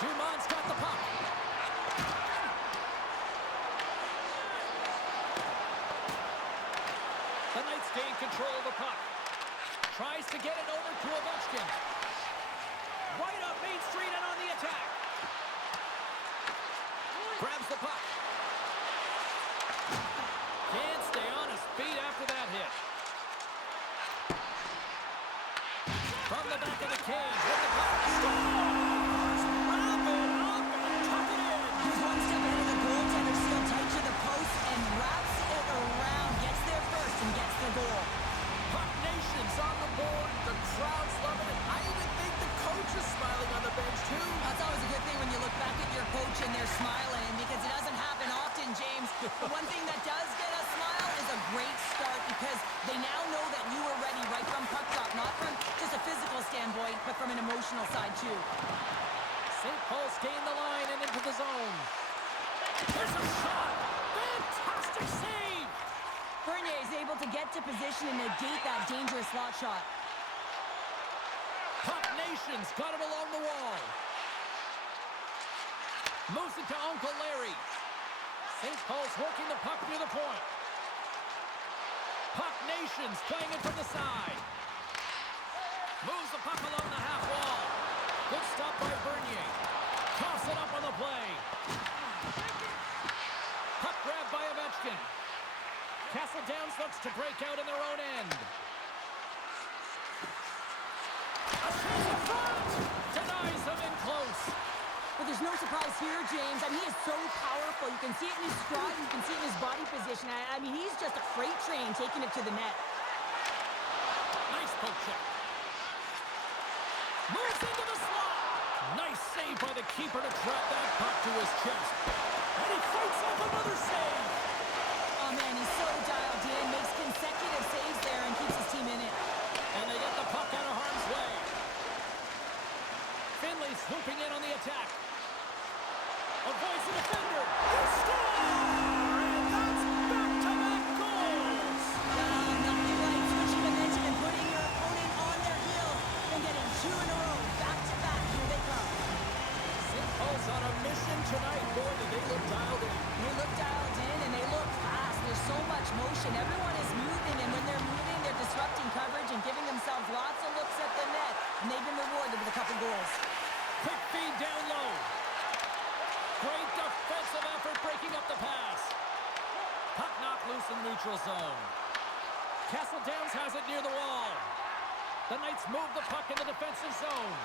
Dumont's got the puck. The Knights gain control of the puck. Tries to get it over to Ovechkin. Right up Main Street and on the attack. Grabs the puck. Can't stay on his feet after that hit. From the back of the cage with the puck. Scores! Wrap it up and tuck it in. He's one step ahead of the goaltender, still tight to the post, and wraps it around. Gets there first and gets the goal. Puck Nation's on the board. The crowd's loving it. I even think the coach is smiling on the bench, too. That's always a good thing when you look back at your coach and they're smiling, because it doesn't happen often, James. The one thing that does get a smile is a great start, because they now know that you were ready right from puck drop, not from just a physical standpoint, but from an emotional side, too. St. Paul's gained the line and into the zone. There's a shot. Fantastic save. Bernier is able to get to position and negate that dangerous slot shot. Puck Nation's got it along the wall. Moves it to Uncle Larry. St. Paul's working the puck near the point. Puck Nation's playing it from the side. Moves the puck along the half wall. Good stop by Bernier. Toss it up on the play. Puck grab by Ovechkin. Castle Downs looks to break out in their own end. A chance in front! Denies him in close. But there's no surprise here, James. I mean, he is so powerful. You can see it in his stride. You can see it in his body position. I mean, he's just a freight train taking it to the net. Nice poke check. Moves into the slot. Nice save by the keeper to trap that puck to his chest. And he fights off another save. Oh, man, he's so dialed in. Makes consecutive saves there and keeps his team in it. And they get the puck out of harm's way. Finley swooping in on the attack. Avoids the defender. He scores! And that's back-to-back goals! Nothing like switching momentum and putting your opponent on their heels and getting two in a row. Back-to-back. Here they come. St. Paul's on a mission tonight. Boy, do they look dialed in. They look dialed in and they look fast. There's so much motion. Everyone is moving, and when they're moving, they're disrupting coverage and giving themselves lots of looks at the net. And they've been rewarded with a couple goals. Quick feed down low. Great defensive effort breaking up the pass. Puck knocked loose in the neutral zone. Castle Downs has it near the wall. The Knights move the puck in the defensive zone.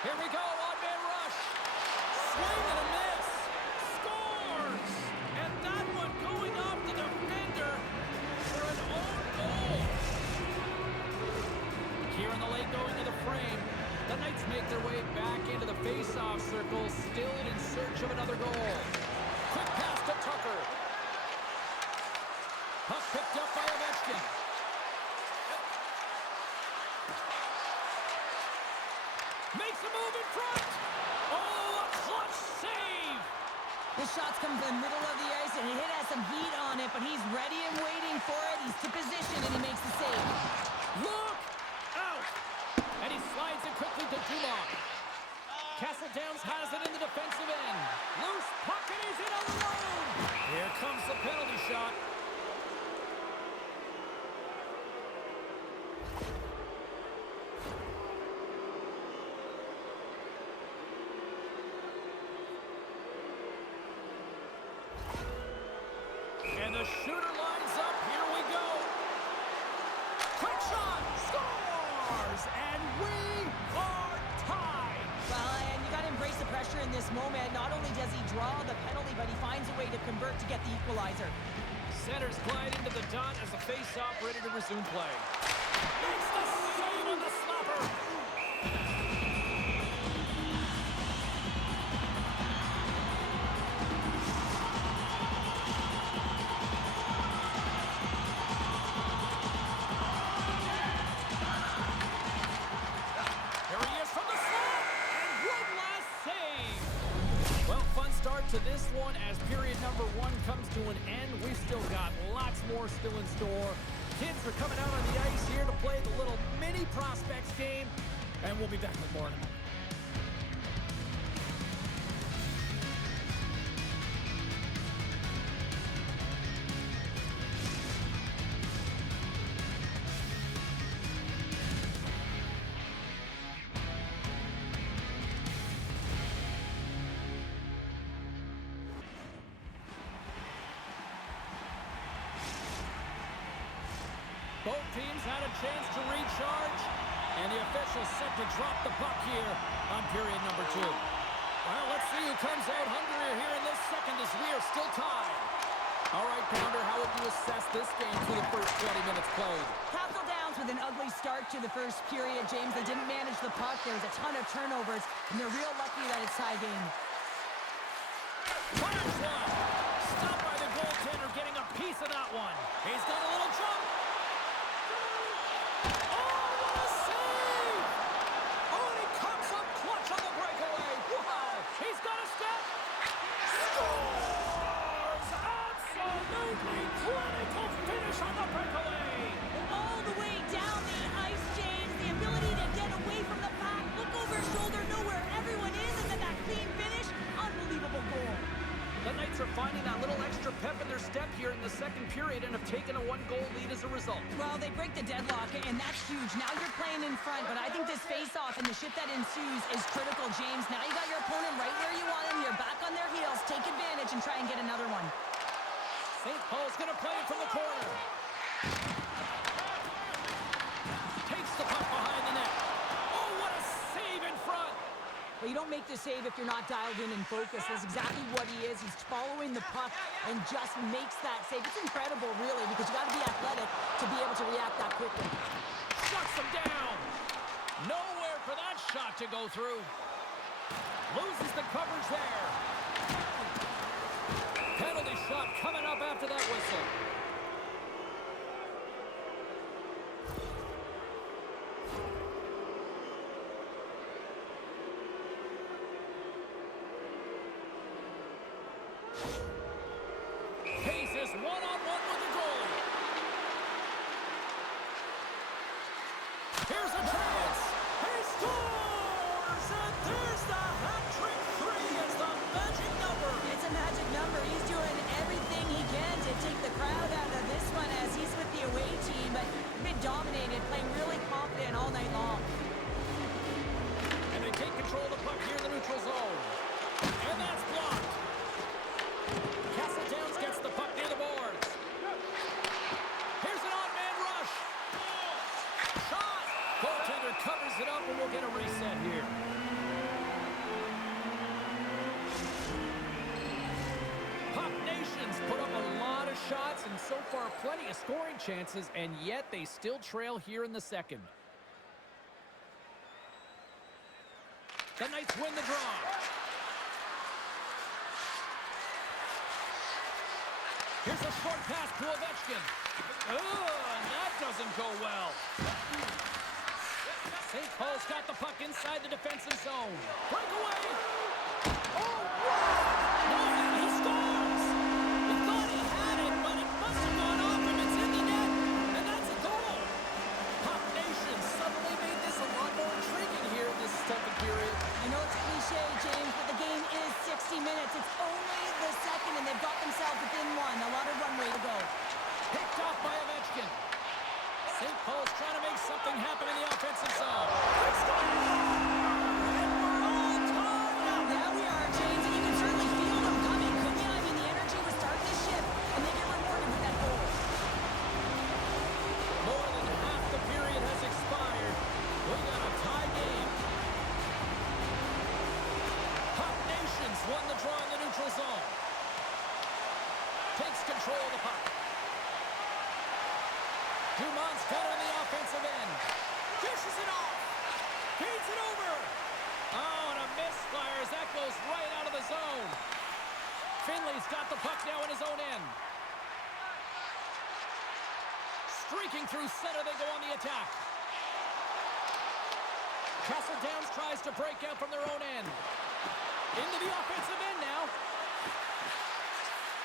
Here we go, odd-man rush. Swing and a miss. Scores! And that one going off the defender for an own goal. Here in the lane going to the frame. The Knights make their way back into the face-off circle, still in search of another goal. Quick pass to Tucker. Puck picked up by Ovechkin. Makes a move in front. Oh, a clutch save. The shots come to the middle of the ice, and he has some heat on it, but he's ready and waiting for it. He's to position, and he makes the save. Look out. And he slides it quickly to Dumont. Castle Downs has it in the defensive end. Loose puck, and he's in alone. Here comes the penalty shot. And the shooter lines up. Here we go. Quick shot. Scores. And we are tied. Well, and you got to embrace the pressure in this moment. Not only does he draw the penalty, but he finds a way to convert to get the equalizer. Centers glide into the dot as the face-off ready to resume play. Makes the save on the slapper. To this one as period number one comes to an end. We've still got lots more still in store. Kids are coming out on the ice here to play the little mini prospects game, and we'll be back with more in a moment. Both teams had a chance to recharge, and the officials set to drop the puck here on period number 2. Well, let's see who comes out hungrier here in this second as we are still tied. All right, Pounder, how would you assess this game through the first 20 minutes played? Castle Downs with an ugly start to the first period, James. They didn't manage the puck. There was a ton of turnovers, and they're real lucky that it's tie game. Fires one. Stopped by the goaltender, getting a piece of that one. He's got a little jump. Oh, what a save! Oh, and he comes up clutch on the breakaway. Wow! He's got a step. Scores! Absolutely clinical finish on the breakaway. All the way down the ice, James. The ability to get away from the puck, look over his shoulder, know where everyone is, and then that clean finish. Unbelievable goal. The Knights are finding that little extra pep in their step here in the second period and have taken a one-goal lead as a result. Well, they break the deadlock, and that's huge. Now you're playing in front, but I think this face-off and the shift that ensues is critical, James. Now you got your opponent right where you want him. You're back on their heels. Take advantage and try and get another one. St. Paul's going to play it from the corner. Takes the puck behind the net. Oh, what a save in front. Well, you don't make the save if you're not dialed in and focused. That's exactly what he is. He's following the puck and just makes that save. It's incredible, really, because you got to be athletic to be able to react that quickly. Shuts him down. Nowhere for that shot to go through. Loses the coverage there. Penalty shot coming up after that whistle. Pace is one-on-one with the goalie. Here's a chance. He scores! And there's the hat-trick 3 as the magic number. It's a magic number. He's doing everything he can to take the crowd out of this one as he's with the away team, but been dominated, playing really confident all night long. And they take control of the puck here in the neutral zone. And that's blocked. Castle Downs gets the puck near the boards. Here's an odd-man rush. Shot. Goaltender covers it up, and we'll get a reset here. Puck Nations put up a lot of shots, and so far plenty of scoring chances, and yet they still trail here in the second. The Knights win the draw. Here's a short pass to Ovechkin. Oh, and that doesn't go well. St. Paul's got the puck inside the defensive zone. Breakaway. Oh, wow. No, he scores. He thought he had it, but it must have gone off him. It's in the net, and that's a goal. Puck Nation suddenly made this a lot more intriguing here in this second period. I know it's a cliche, James, but the game is 60 minutes. It's only the second, and they've got themselves within one. A lot of runway to go. Picked off by Ovechkin. St. Paul's trying to make something happen in the offensive zone. And we're all tied up. Yeah, we are, James, and you can certainly feel them coming, couldn't you? I mean, the energy was starting to shift, and they get rewarded with that goal. More than half the period has expired. We got a tie game. Puck Nations won the draw in the neutral zone. Takes control of the puck. Dumont's got on the offensive end. Dishes it off. Feeds it over. Oh, and a misfire as that goes right out of the zone. Finley's got the puck now in his own end. Streaking through center, they go on the attack. Castle Downs tries to break out from their own end. Into the offensive end now.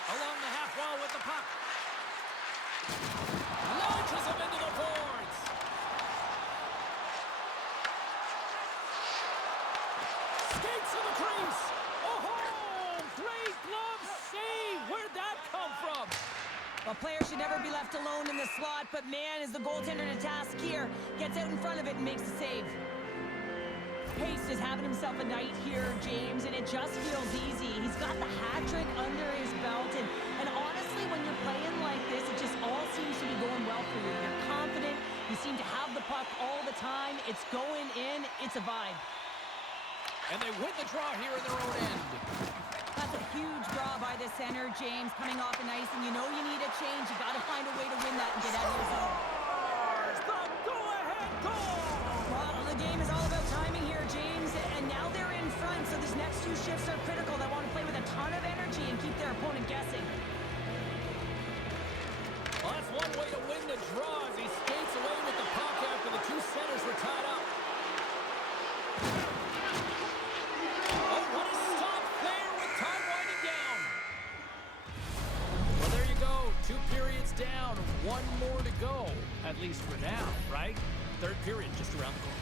Along the half wall with the puck. Launches him into the boards. Skates to the crease. Oh, great glove save. Where'd that come from? A player should never be left alone in the slot, but man, is the goaltender to task here. Gets out in front of it and makes the save. Pace is having himself a night here, James, and it just feels easy. He's got the hat trick under his belt, and honestly, when you're playing like this, it just all seems to be going well for you. You're confident. puck all the time. It's going in. It's a vibe. And they win the draw here in their own end. That's a huge draw by the center, James, coming off an ice, and you know you need a change. You got to find a way to win that and get out of your zone. The go-ahead goal! Well, the game is all about timing here, James, and now they're in front, so these next two shifts are critical. They want to play with a ton of energy and keep their opponent guessing. Well, that's one way to win the draw as he skates away with the puck after the two centers were tied up. Oh, what a stop there with time winding down. Well, there you go. 2 periods down. 1 more to go, at least for now, right? Third period just around the corner.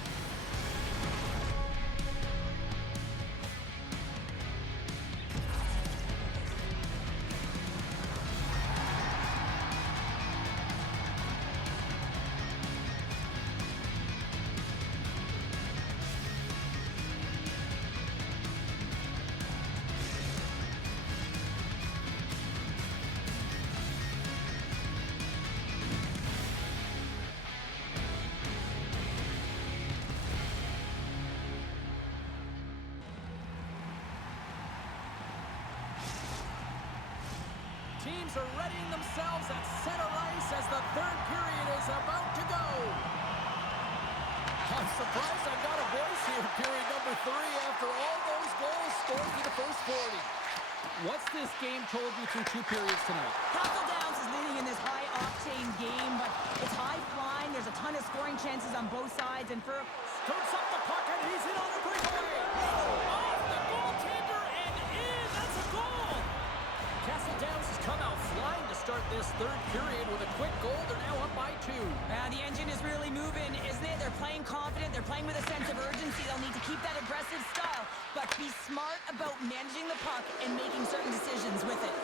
Teams are readying themselves at center ice as the third period is about to go. I'm surprised I've got a voice here, period number 3, after all those goals scored through the first 40. What's this game told you through 2 periods tonight? Castle Downs is leading in this high-octane game, but it's high-flying. There's a ton of scoring chances on both sides, and Furk Scoops up the puck, and he's in on the breakaway. Off the goaltender and in. That's a goal. Castle Downs has come out flying to start this third period with a quick goal. They're now up by 2. the engine is really moving, isn't it? They're playing confident. They're playing with a sense of urgency. They'll need to keep that aggressive style, but be smart about managing the puck and making certain decisions with it.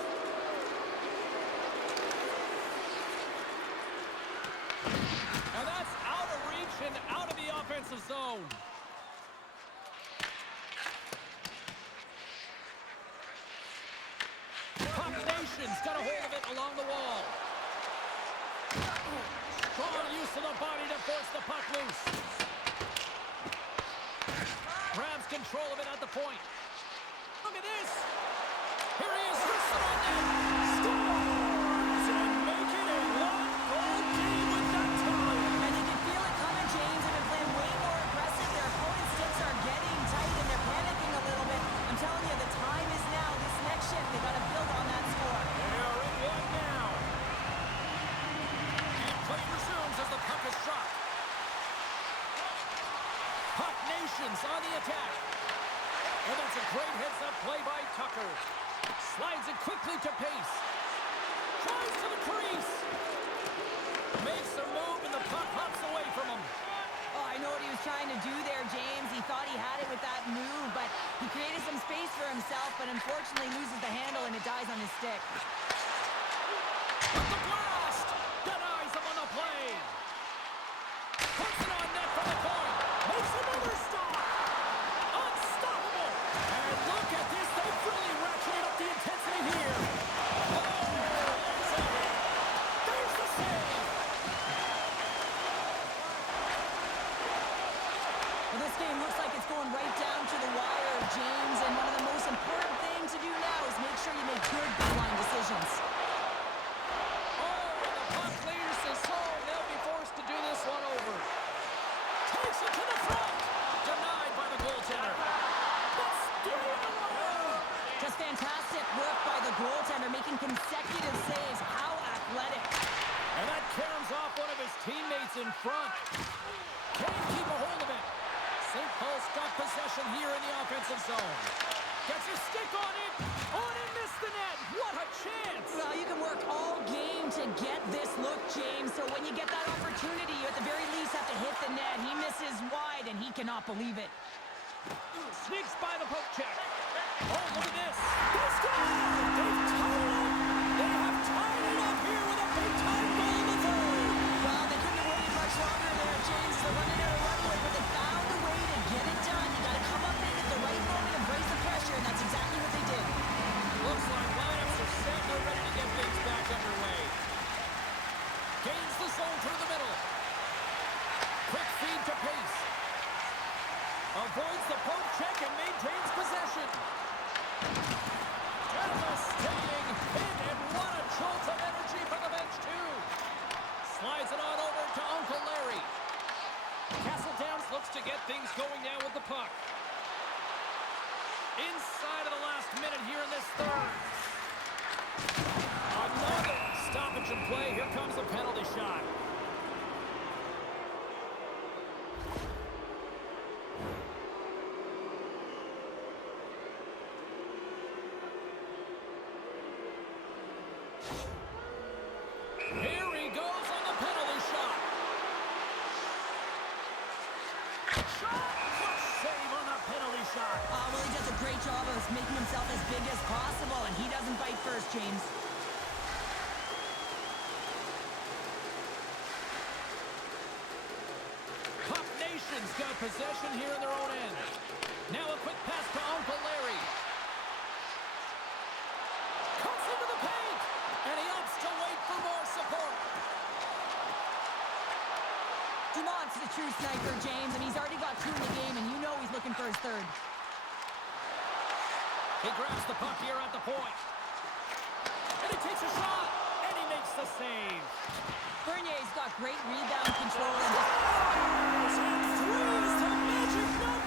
And that's out of reach and out of the offensive zone. Puck Nation's got a hold of it along the wall. Strong use of the body to force the puck loose. Grabs control of it at the point. Look at this. Here he is. Scores and make it a one-goal game with that time. And you can feel it coming, James. They've been playing way more aggressive. Their opponent's sticks are getting tight, and they're panicking a little bit. I'm telling you, the time is now. This next shift, they got to build on that score. They are in one now. And play resumes as the puck is dropped. Puck Nation's on the attack. And that's a great heads-up play by Tucker. Slides it quickly to pace. Tries to the crease. Makes a move, and the puck hops away from him. Oh, I know what he was trying to do there, James. He thought he had it with that move, but he created some space for himself, but unfortunately loses the handle, and it dies on his stick. With the blast! Denies him on the play. Puts it on net from the point. Makes another stop. Unstoppable. And look at this. They've really ratcheted up the intensity here. Oh, there's a hit. There's the save. Well, this game looks like it's going right down to the wire, James, and one of the most important things to do now is make sure you make good goal-line decisions. Oh, and the puck clears his zone. They'll be forced to do this one over. Takes it to the front. Denied by the goaltender. That's still in the line. Just fantastic work by the goaltender, making consecutive saves. How athletic. And that caroms off one of his teammates in front. Can't keep a hold of it. St. Paul's got possession here in the offensive zone. Gets a stick on it. On and missed the net. What a chance. Well, you can work all game to get this look, James. So when you get that opportunity, you at the very least have to hit the net. He misses wide, and he cannot believe it. Sneaks by the poke check. Oh, look at this. They score! They've tied it up. They have tied it up here with a big-time goal in the third. Well, they couldn't have waited much longer there, James. They're running out of runway, but they found a way to get it done. You got to come up in at the right moment and brace the pressure, and that's exactly what they did. Looks like lineups are set. They're ready to get things back underway. Gains the zone through the middle. Quick possession. Devastating hit, and what a jolt of energy from the bench, too. Slides it on over to Uncle Larry. Castle Downs looks to get things going now with the puck. Inside of the last minute here in this third. Another stoppage in play. Here comes a penalty shot. Here he goes on the penalty shot. Clutch save on the penalty shot. Well, he does a great job of making himself as big as possible, and he doesn't bite first, James. Puck Nation's got possession here in their own end. Now a quick pass to Uncle Larry. Comes into the paint, and he opts to wait for more support. Dumont's the true sniper, James, and he's already got two in the game, and you know he's looking for his third. He grabs the puck here at the point. And he takes a shot, and he makes the save. Bernier's got great rebound control. And And through is the magic number.